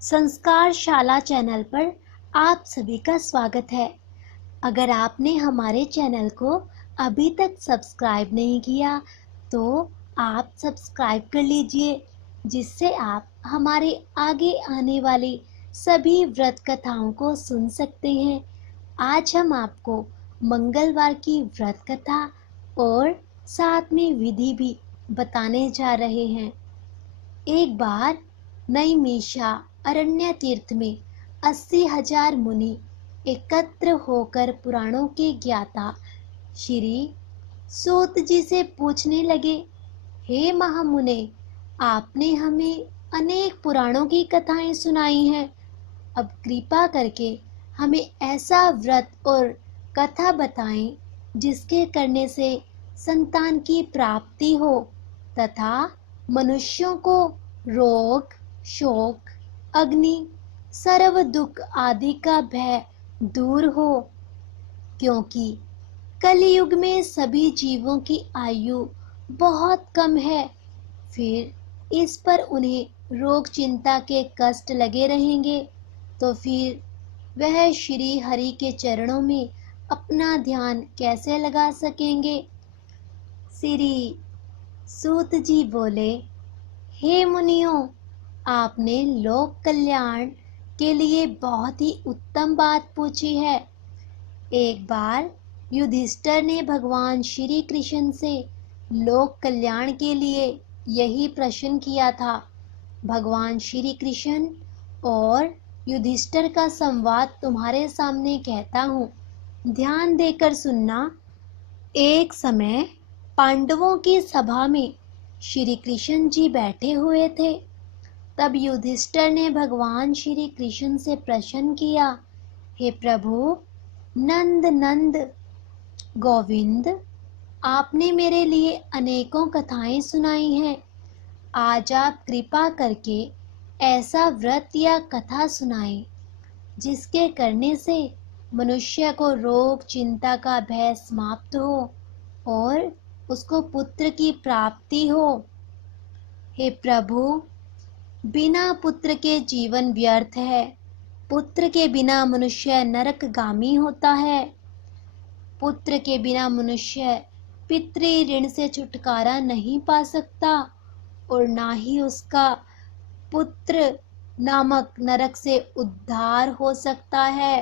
संस्कार शाला चैनल पर आप सभी का स्वागत है। अगर आपने हमारे चैनल को अभी तक सब्सक्राइब नहीं किया तो आप सब्सक्राइब कर लीजिए, जिससे आप हमारे आगे आने वाली सभी व्रत कथाओं को सुन सकते हैं। आज हम आपको मंगलवार की व्रत कथा और साथ में विधि भी बताने जा रहे हैं। एक बार नईमिषा अरण्य तीर्थ में 80,000 मुनि एकत्र होकर पुराणों के ज्ञाता श्री सूत जी से पूछने लगे, हे महामुने, आपने हमें अनेक पुराणों की कथाएं सुनाई हैं। अब कृपा करके हमें ऐसा व्रत और कथा बताएं जिसके करने से संतान की प्राप्ति हो तथा मनुष्यों को रोग, शोक, अग्नि, सर्व दुख आदि का भय दूर हो, क्योंकि कलयुग में सभी जीवों की आयु बहुत कम है। फिर इस पर उन्हें रोग चिंता के कष्ट लगे रहेंगे, तो फिर वह श्री हरि के चरणों में अपना ध्यान कैसे लगा सकेंगे। श्री सूत जी बोले, हे मुनियों, आपने लोक कल्याण के लिए बहुत ही उत्तम बात पूछी है। एक बार युधिष्ठिर ने भगवान श्री कृष्ण से लोक कल्याण के लिए यही प्रश्न किया था। भगवान श्री कृष्ण और युधिष्ठिर का संवाद तुम्हारे सामने कहता हूँ, ध्यान देकर सुनना। एक समय पांडवों की सभा में श्री कृष्ण जी बैठे हुए थे। तब युधिष्ठिर ने भगवान श्री कृष्ण से प्रश्न किया, हे प्रभु नंद नंद गोविंद, आपने मेरे लिए अनेकों कथाएं सुनाई हैं। आज आप कृपा करके ऐसा व्रत या कथा सुनाएं जिसके करने से मनुष्य को रोग चिंता का भय समाप्त हो और उसको पुत्र की प्राप्ति हो। हे प्रभु, बिना पुत्र के जीवन व्यर्थ है। पुत्र के बिना मनुष्य नरकगामी होता है। पुत्र के बिना मनुष्य पितृ ऋण से छुटकारा नहीं पा सकता और ना ही उसका पुत्र नामक नरक से उद्धार हो सकता है।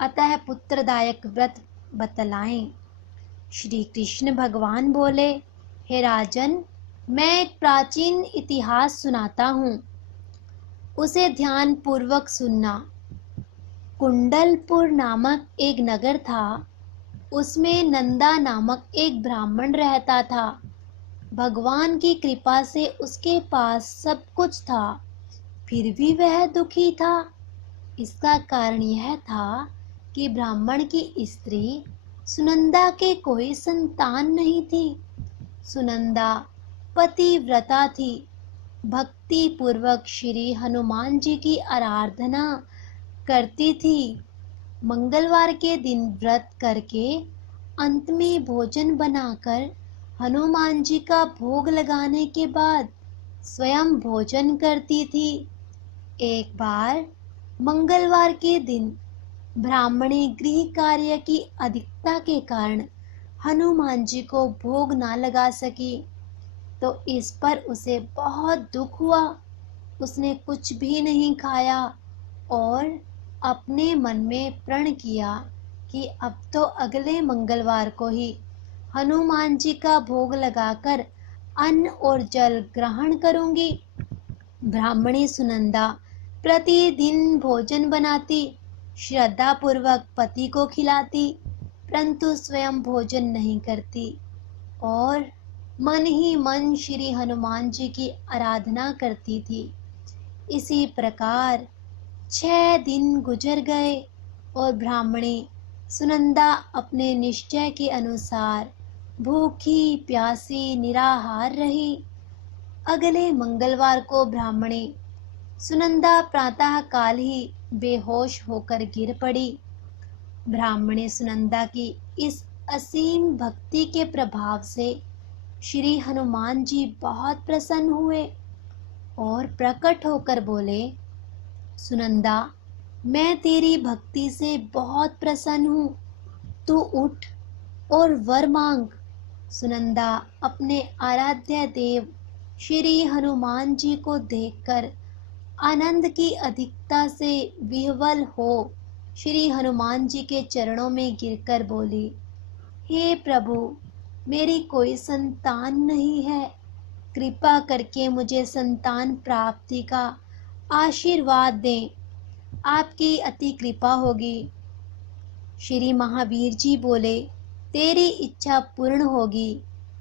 अतः पुत्रदायक व्रत बतलाएं। श्री कृष्ण भगवान बोले, हे राजन, मैं एक प्राचीन इतिहास सुनाता हूँ, उसे ध्यान पूर्वक सुनना। कुंडलपुर नामक एक नगर था। उसमें नंदा नामक एक ब्राह्मण रहता था। भगवान की कृपा से उसके पास सब कुछ था, फिर भी वह दुखी था। इसका कारण यह था कि ब्राह्मण की स्त्री सुनंदा के कोई संतान नहीं थी। सुनंदा पतिव्रता थी, भक्ति पूर्वक श्री हनुमान जी की आराधना करती थी। मंगलवार के दिन व्रत करके अंत में भोजन बनाकर हनुमान जी का भोग लगाने के बाद स्वयं भोजन करती थी। एक बार मंगलवार के दिन ब्राह्मणी गृह कार्य की अधिकता के कारण हनुमान जी को भोग ना लगा सकी, तो इस पर उसे बहुत दुख हुआ। उसने कुछ भी नहीं खाया और अपने मन में प्रण किया कि अब तो अगले मंगलवार को ही हनुमान जी का भोग लगाकर अन्न और जल ग्रहण करूंगी। ब्राह्मणी सुनंदा प्रतिदिन भोजन बनाती, श्रद्धा पूर्वक पति को खिलाती, परंतु स्वयं भोजन नहीं करती और मन ही मन श्री हनुमान जी की आराधना करती थी। इसी प्रकार 6 दिन गुजर गए और ब्राह्मणी सुनंदा अपने निश्चय के अनुसार भूखी प्यासी निराहार रही। अगले मंगलवार को ब्राह्मणी सुनंदा प्रातः काल ही बेहोश होकर गिर पड़ी। ब्राह्मणी सुनंदा की इस असीम भक्ति के प्रभाव से श्री हनुमान जी बहुत प्रसन्न हुए और प्रकट होकर बोले, सुनंदा, मैं तेरी भक्ति से बहुत प्रसन्न हूँ, तू उठ और वर मांग। सुनंदा अपने आराध्य देव श्री हनुमान जी को देखकर आनंद की अधिकता से विह्वल हो श्री हनुमान जी के चरणों में गिरकर बोली, हे प्रभु, मेरी कोई संतान नहीं है, कृपा करके मुझे संतान प्राप्ति का आशीर्वाद दें, आपकी अति कृपा होगी। श्री महावीर जी बोले, तेरी इच्छा पूर्ण होगी,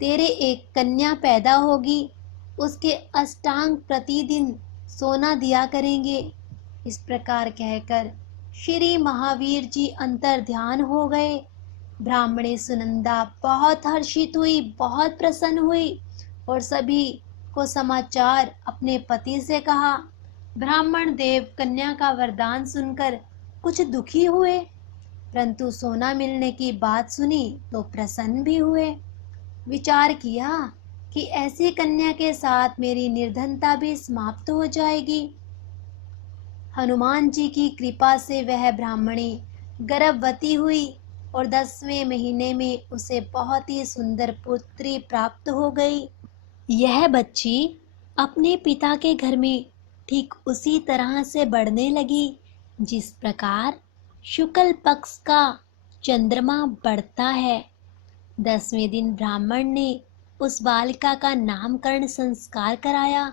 तेरे एक कन्या पैदा होगी, उसके अष्टांग प्रतिदिन सोना दिया करेंगे। इस प्रकार कहकर श्री महावीर जी अंतर ध्यान हो गए। ब्राह्मणी सुनंदा बहुत हर्षित हुई, बहुत प्रसन्न हुई और सभी को समाचार अपने पति से कहा। ब्राह्मण देव कन्या का वरदान सुनकर कुछ दुखी हुए, परंतु सोना मिलने की बात सुनी तो प्रसन्न भी हुए। विचार किया कि ऐसी कन्या के साथ मेरी निर्धनता भी समाप्त हो जाएगी। हनुमान जी की कृपा से वह ब्राह्मणी गर्भवती हुई और 10वें महीने में उसे बहुत ही सुंदर पुत्री प्राप्त हो गई। यह बच्ची अपने पिता के घर में ठीक उसी तरह से बढ़ने लगी जिस प्रकार शुक्ल पक्ष का चंद्रमा बढ़ता है। 10वें दिन ब्राह्मण ने उस बालिका का नामकरण संस्कार कराया।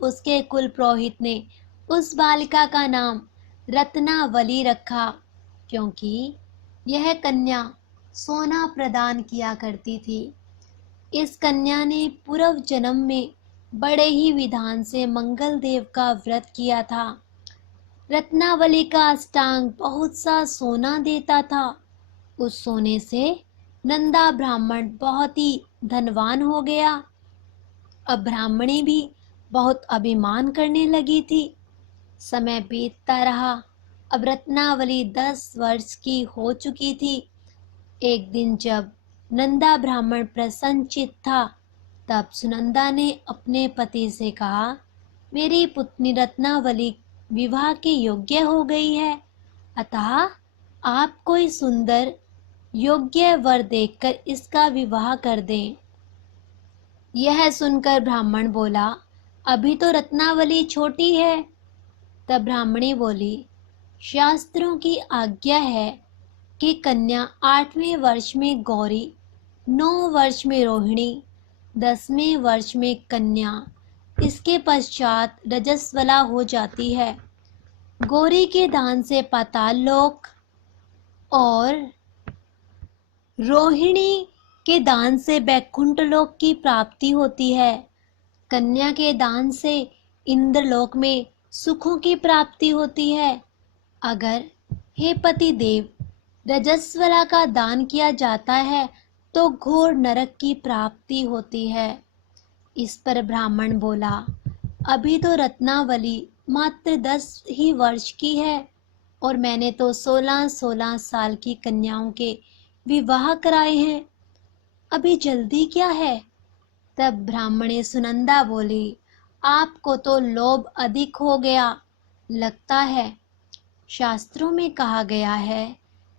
उसके कुल पुरोहित ने उस बालिका का नाम रत्नावली रखा, क्योंकि यह कन्या सोना प्रदान किया करती थी। इस कन्या ने पूर्व जन्म में बड़े ही विधान से मंगल देव का व्रत किया था। रत्नावली का अष्टांग बहुत सा सोना देता था। उस सोने से नंदा ब्राह्मण बहुत ही धनवान हो गया। अब ब्राह्मणी भी बहुत अभिमान करने लगी थी। समय बीतता रहा। अब रत्नावली 10 वर्ष की हो चुकी थी। एक दिन जब नंदा ब्राह्मण प्रसन्नचित्त था, तब सुनंदा ने अपने पति से कहा, मेरी पुत्री रत्नावली विवाह के योग्य हो गई है, अतः आप कोई सुंदर योग्य वर देखकर इसका विवाह कर दें। यह सुनकर ब्राह्मण बोला, अभी तो रत्नावली छोटी है। तब ब्राह्मणी बोली, शास्त्रों की आज्ञा है कि कन्या 8वें वर्ष में गौरी, 9 वर्ष में रोहिणी, 10वें वर्ष में कन्या, इसके पश्चात रजस्वला हो जाती है। गौरी के दान से पाताल लोक और रोहिणी के दान से बैकुंठ लोक की प्राप्ति होती है। कन्या के दान से इंद्रलोक में सुखों की प्राप्ति होती है। अगर हे पति देव, रजस्वला का दान किया जाता है तो घोर नरक की प्राप्ति होती है। इस पर ब्राह्मण बोला, अभी तो रत्नावली मात्र 10 ही वर्ष की है और मैंने तो 16-16 साल की कन्याओं के विवाह कराए हैं, अभी जल्दी क्या है। तब ब्राह्मणी सुनंदा बोली, आपको तो लोभ अधिक हो गया लगता है। शास्त्रों में कहा गया है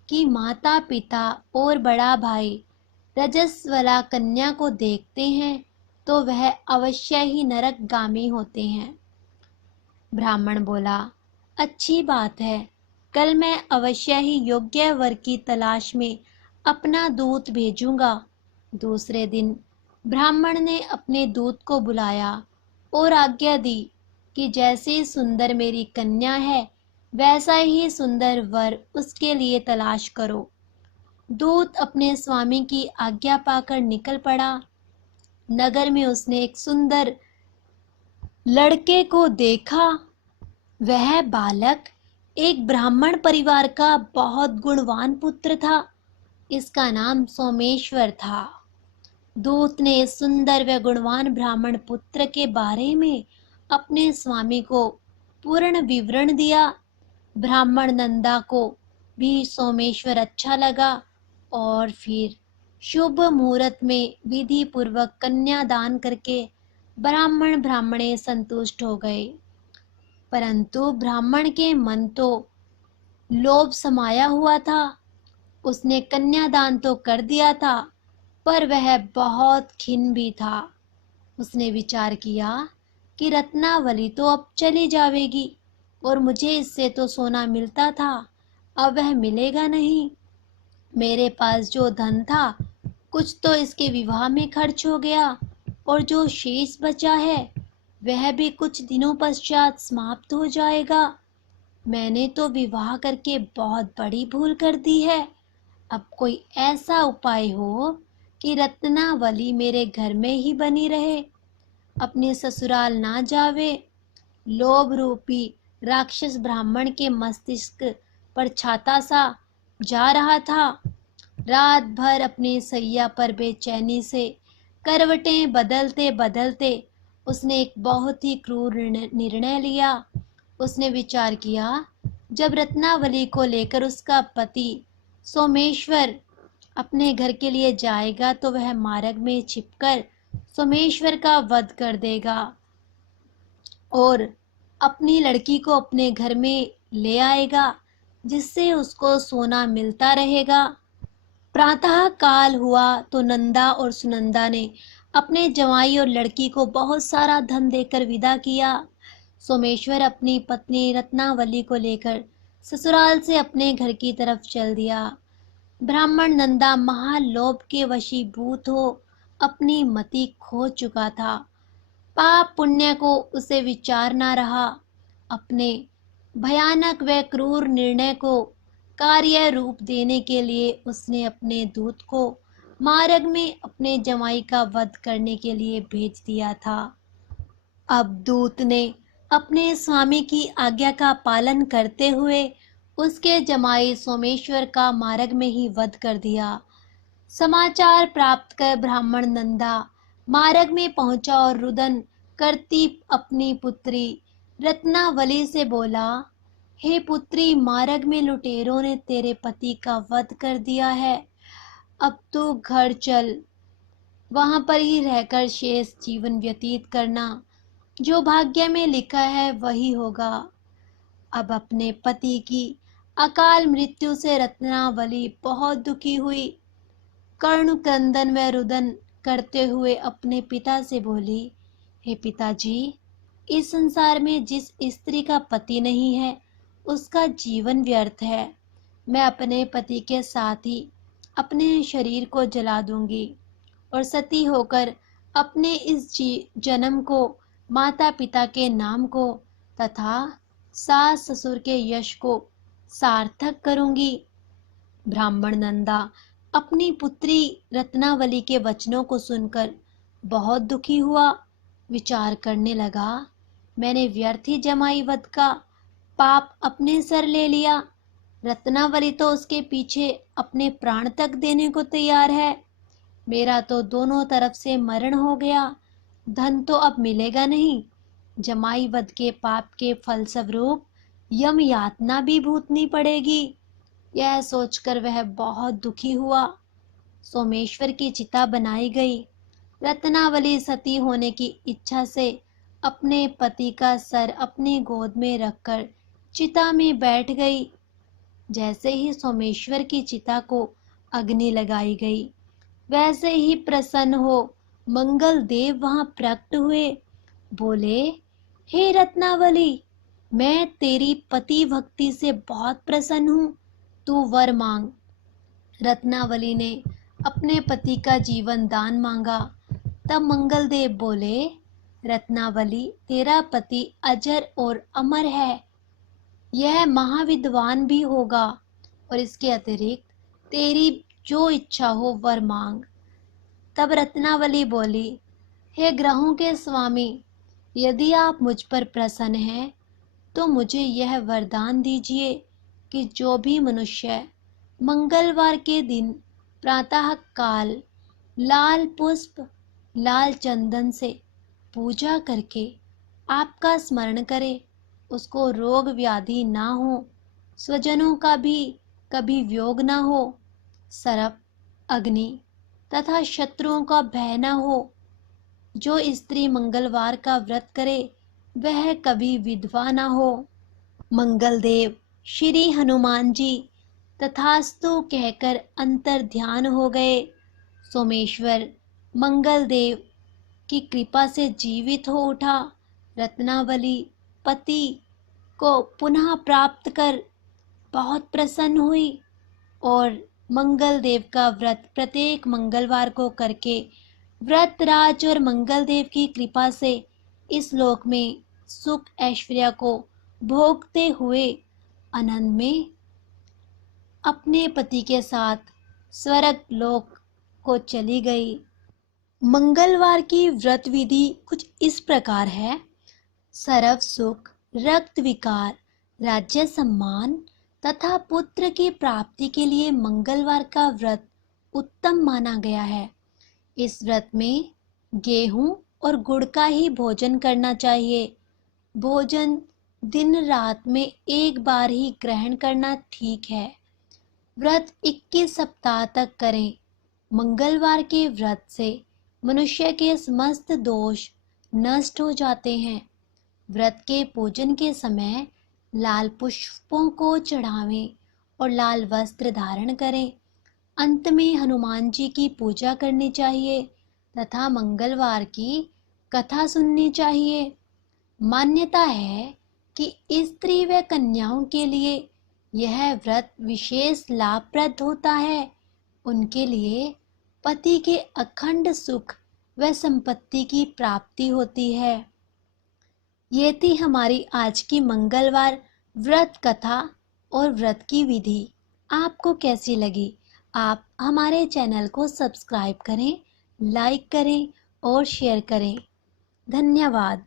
कि माता पिता और बड़ा भाई रजस्वला कन्या को देखते हैं तो वह अवश्य ही नरकगामी होते हैं। ब्राह्मण बोला, अच्छी बात है, कल मैं अवश्य ही योग्य वर की तलाश में अपना दूत भेजूंगा। दूसरे दिन ब्राह्मण ने अपने दूत को बुलाया और आज्ञा दी कि जैसी सुंदर मेरी कन्या है वैसा ही सुंदर वर उसके लिए तलाश करो। दूत अपने स्वामी की आज्ञा पाकर निकल पड़ा। नगर में उसने एक सुंदर लड़के को देखा। वह बालक एक ब्राह्मण परिवार का बहुत गुणवान पुत्र था। इसका नाम सोमेश्वर था। दूत ने सुंदर व गुणवान ब्राह्मण पुत्र के बारे में अपने स्वामी को पूर्ण विवरण दिया। ब्राह्मण नंदा को भी सोमेश्वर अच्छा लगा और फिर शुभ मुहूर्त में विधि पूर्वक कन्या दान करके ब्राह्मणे संतुष्ट हो गए। परंतु ब्राह्मण के मन तो लोभ समाया हुआ था। उसने कन्यादान तो कर दिया था, पर वह बहुत खिन्न भी था। उसने विचार किया कि रत्नावली तो अब चली जाएगी और मुझे इससे तो सोना मिलता था, अब वह मिलेगा नहीं। मेरे पास जो धन था कुछ तो इसके विवाह में खर्च हो गया, और जो शेष बचा है वह भी कुछ दिनों पश्चात समाप्त हो जाएगा। मैंने तो विवाह करके बहुत बड़ी भूल कर दी है। अब कोई ऐसा उपाय हो कि रत्नावली मेरे घर में ही बनी रहे, अपने ससुराल ना जावे। लोभ रूपी राक्षस ब्राह्मण के मस्तिष्क पर छाता सा जा रहा था। रात भर अपनी सैया पर बेचैनी से करवटें बदलते बदलते उसने एक बहुत ही क्रूर निर्णय लिया। उसने विचार किया, जब रत्नावली को लेकर उसका पति सोमेश्वर अपने घर के लिए जाएगा तो वह मार्ग में छिपकर सोमेश्वर का वध कर देगा और अपनी लड़की को अपने घर में ले आएगा, जिससे उसको सोना मिलता रहेगा। प्रातः काल हुआ तो नंदा और सुनंदा ने अपने जवाई और लड़की को बहुत सारा धन देकर विदा किया। सोमेश्वर अपनी पत्नी रत्नावली को लेकर ससुराल से अपने घर की तरफ चल दिया। ब्राह्मण नंदा महालोभ के वशीभूत हो अपनी मति खो चुका था। पाप पुण्य को उसे विचार ना रहा। अपने भयानक व क्रूर निर्णय को कार्य रूप देने के लिए उसने अपने दूत को मार्ग में अपने जमाई का वध करने के लिए भेज दिया था। अब दूत ने अपने स्वामी की आज्ञा का पालन करते हुए उसके जमाई सोमेश्वर का मार्ग में ही वध कर दिया। समाचार प्राप्त कर ब्राह्मण नंदा मार्ग में पहुंचा और रुदन करती अपनी पुत्री रत्नावली से बोला, हे पुत्री, मार्ग में लुटेरों ने तेरे पति का वध कर दिया है। अब तू घर चल, वहां पर ही रहकर शेष जीवन व्यतीत करना। जो भाग्य में लिखा है वही होगा। अब अपने पति की अकाल मृत्यु से रत्नावली बहुत दुखी हुई। कर्ण क्रंदन व रुदन करते हुए अपने पिता से बोली, हे पिताजी, इस संसार में जिस स्त्री का पति नहीं है उसका जीवन व्यर्थ है। मैं अपने पति के साथ ही अपने शरीर को जला दूंगी और सती होकर अपने इस जन्म को, माता पिता के नाम को तथा सास ससुर के यश को सार्थक करूंगी। ब्राह्मण नंदा अपनी पुत्री रत्नावली के वचनों को सुनकर बहुत दुखी हुआ। विचार करने लगा, मैंने व्यर्थ ही जमाई वध का पाप अपने सर ले लिया। रत्नावली तो उसके पीछे अपने प्राण तक देने को तैयार है। मेरा तो दोनों तरफ से मरण हो गया। धन तो अब मिलेगा नहीं। जमाई वध के पाप के फलस्वरूप यम यातना भी भुगतनी पड़ेगी। यह सोचकर वह बहुत दुखी हुआ। सोमेश्वर की चिता बनाई गई। रत्नावली सती होने की इच्छा से अपने पति का सर अपनी गोद में रखकर चिता में बैठ गई। जैसे ही सोमेश्वर की चिता को अग्नि लगाई गई, वैसे ही प्रसन्न हो मंगल देव वहां प्रकट हुए। बोले, हे रत्नावली, मैं तेरी पति भक्ति से बहुत प्रसन्न हूँ, तू वर मांग। रत्नावली ने अपने पति का जीवन दान मांगा। तब मंगल देव बोले, रत्नावली, तेरा पति अजर और अमर है, यह महाविद्वान भी होगा, और इसके अतिरिक्त तेरी जो इच्छा हो वर मांग। तब रत्नावली बोली, हे ग्रहों के स्वामी, यदि आप मुझ पर प्रसन्न हैं तो मुझे यह वरदान दीजिए कि जो भी मनुष्य मंगलवार के दिन प्रातः काल लाल पुष्प, लाल चंदन से पूजा करके आपका स्मरण करे, उसको रोग व्याधि ना हो, स्वजनों का भी कभी वियोग ना हो, सर्प, अग्नि तथा शत्रुओं का भय न हो। जो स्त्री मंगलवार का व्रत करे वह कभी विधवा न हो। मंगलदेव श्री हनुमान जी तथास्तु कहकर अंतर ध्यान हो गए। सोमेश्वर मंगलदेव की कृपा से जीवित हो उठा। रत्नावली पति को पुनः प्राप्त कर बहुत प्रसन्न हुई और मंगलदेव का व्रत प्रत्येक मंगलवार को करके व्रतराज और मंगलदेव की कृपा से इस लोक में सुख ऐश्वर्य को भोगते हुए आनंद में अपने पति के साथ स्वर्ग लोक को चली गई। मंगलवार की व्रत विधि कुछ इस प्रकार है। सर्व सुख, रक्त विकार, राज्य सम्मान तथा पुत्र की प्राप्ति के लिए मंगलवार का व्रत उत्तम माना गया है। इस व्रत में गेहूं और गुड़ का ही भोजन करना चाहिए। भोजन दिन रात में एक बार ही ग्रहण करना ठीक है। व्रत 21 सप्ताह तक करें। मंगलवार के व्रत से मनुष्य के समस्त दोष नष्ट हो जाते हैं। व्रत के पूजन के समय लाल पुष्पों को चढ़ावें और लाल वस्त्र धारण करें। अंत में हनुमान जी की पूजा करनी चाहिए तथा मंगलवार की कथा सुननी चाहिए। मान्यता है कि स्त्री व कन्याओं के लिए यह व्रत विशेष लाभप्रद होता है। उनके लिए पति के अखंड सुख व संपत्ति की प्राप्ति होती है। ये थी हमारी आज की मंगलवार व्रत कथा और व्रत की विधि। आपको कैसी लगी? आप हमारे चैनल को सब्सक्राइब करें, लाइक करें और शेयर करें। धन्यवाद।